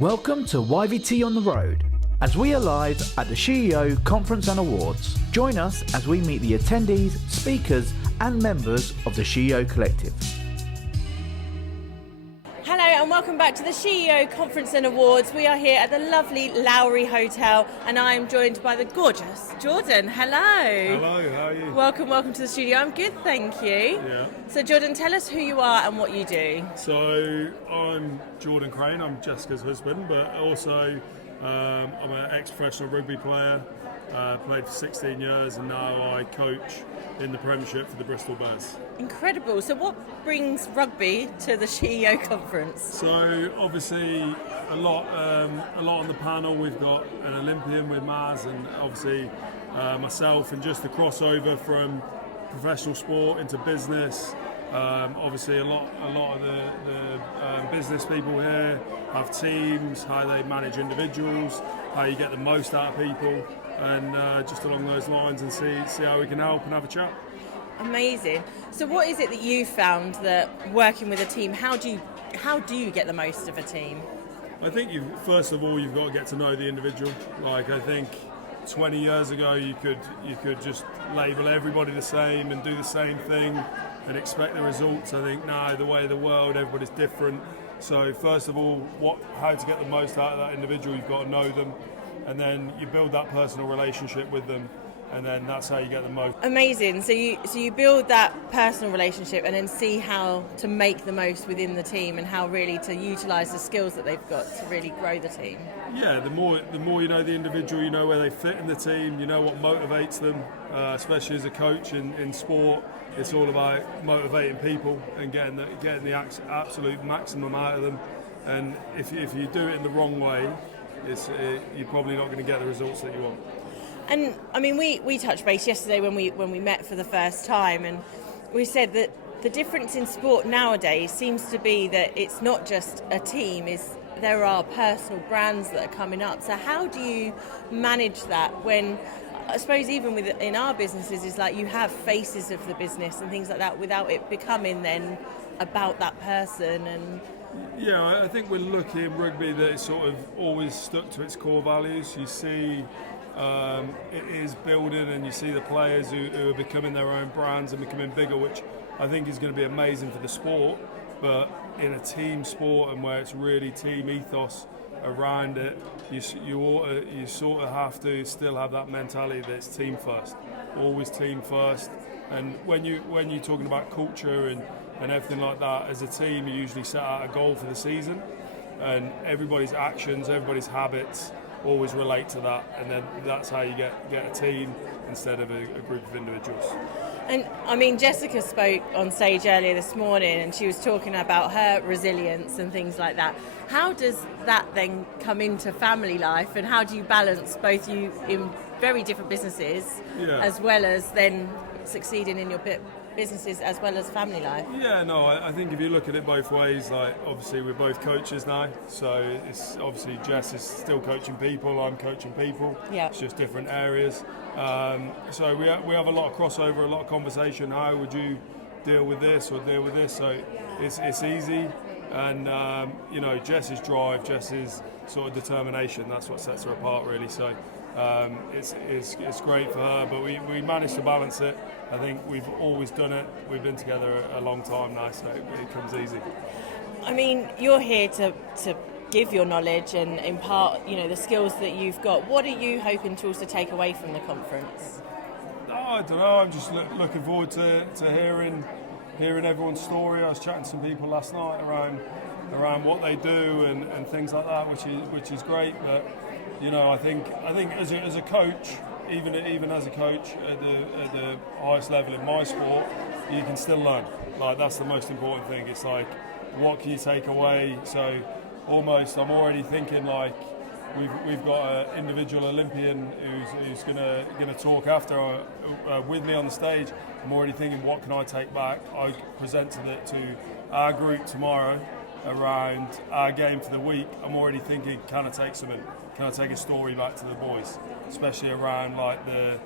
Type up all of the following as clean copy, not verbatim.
Welcome to YVT On The Road, as we are live at the SheEO Conference Awards. Join us as we meet the attendees, speakers and members of the SheEO Collective. Hello and welcome back to the SheEO Conference Awards. We are here at the lovely Lowry Hotel and I'm joined by the gorgeous Jordan. Hello. Hello, how are you? Welcome to the studio. I'm good, thank you. Yeah. So Jordan, tell us who you are and what you do. So I'm Jordan Crane, I'm Jessica's husband, but also I'm an ex-professional rugby player, played for 16 years and now I coach in the Premiership for the Bristol Bears. Incredible. So what brings rugby to the SheEO Conference? So obviously a lot on the panel. We've got an Olympian with Maz and obviously myself, and just the crossover from professional sport into business. Obviously a lot of the business people here have teams, how they manage individuals, how you get the most out of people, and just along those lines, and see how we can help and have a chat. Amazing. So what is it that you found that working with a team, how do you get the most of a team? I think first of all you've got to get to know the individual. Like I think 20 years ago you could just label everybody the same and do the same thing and expect the results. I think now the way of the world, everybody's different. So first of all, how to get the most out of that individual, you've got to know them, and then you build that personal relationship with them, and then that's how you get the most. Amazing. So you build that personal relationship and then see how to make the most within the team and how really to utilise the skills that they've got to really grow the team. Yeah, the more you know the individual, you know where they fit in the team, you know what motivates them, especially as a coach in sport. It's all about motivating people and getting the absolute maximum out of them. And if you do it in the wrong way, you're probably not going to get the results that you want. And I mean, we touched base yesterday when we met for the first time, and we said that the difference in sport nowadays seems to be that it's not just a team, there are personal brands that are coming up. So how do you manage that when, I suppose even in our businesses, is like you have faces of the business and things like that without it becoming then about that person? And yeah, I think we're lucky in rugby that it's sort of always stuck to its core values. You see it is building, and you see the players who are becoming their own brands and becoming bigger, which I think is going to be amazing for the sport. But in a team sport, and where it's really team ethos around it, you sort of have to still have that mentality that it's team first, always team first. And when you're talking about culture and everything like that, as a team you usually set out a goal for the season, and everybody's actions, everybody's habits always relate to that, and then that's how you get a team instead of a group of individuals. And I mean, Jessica spoke on stage earlier this morning and she was talking about her resilience and things like that. How does that then come into family life, and how do you balance both you in very different businesses as well as then succeeding in your businesses as well as family life? Yeah, no, I think if you look at it both ways, like obviously we're both coaches now, so it's obviously Jess is still coaching people, I'm coaching people. Yeah. It's just different areas. So we have a lot of crossover, a lot of conversation. How would you deal with this or deal with this? So it's easy, and Jess's drive, Jess's sort of determination, that's what sets her apart really. So it's great for her, but we managed to balance it. I think we've always done it. We've been together a long time now, so it comes easy. I mean, you're here to give your knowledge and impart, the skills that you've got. What are you hoping to also take away from the conference? I don't know. I'm just looking forward to hearing everyone's story. I was chatting to some people last night around what they do and things like that, which is great. But I think as a coach, even as a coach at the highest level in my sport, you can still learn. Like that's the most important thing. It's like, what can you take away? So almost, I'm already thinking like we've got an individual Olympian who's gonna talk after with me on the stage. I'm already thinking, what can I take back? I presented it to our group tomorrow around our game for the week. I'm already thinking, can I take something? Can I take a story back to the boys, especially around like the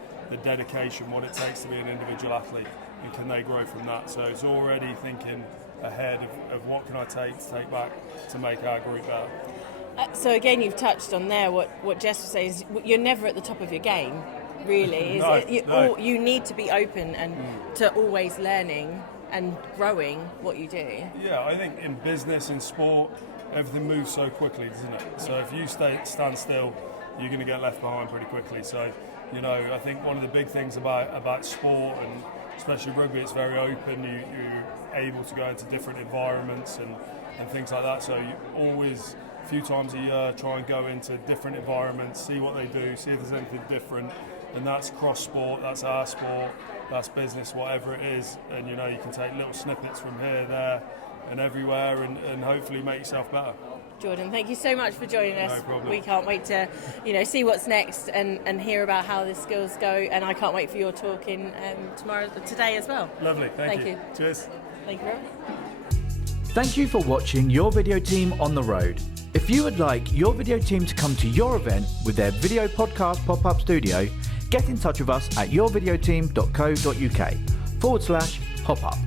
dedication, what it takes to be an individual athlete, and can they grow from that? So it's already thinking ahead of what can I take back to make our group better. So again, you've touched on there what Jess was saying is you're never at the top of your game, really. No. You need to be open and to always learning and growing what you do. Yeah, I think in business, in sport, everything moves so quickly, doesn't it? So if you stand still, you're going to get left behind pretty quickly. So, I think one of the big things about sport, and especially rugby, it's very open. You're able to go into different environments and things like that. So you always, a few times a year, try and go into different environments, see what they do, see if there's anything different. And that's cross sport, that's our sport, that's business, whatever it is. And you can take little snippets from here, there, and everywhere, and hopefully make yourself better. Jordan, thank you so much for joining us. No problem. We can't wait to, see what's next and hear about how the skills go. And I can't wait for your talk in today as well. Lovely, thank you. Cheers. Thank you very much. Thank you for watching Your Video Team on the Road. If you would like your video team to come to your event with their video podcast pop-up studio, get in touch with us at yourvideoteam.co.uk/pop-up.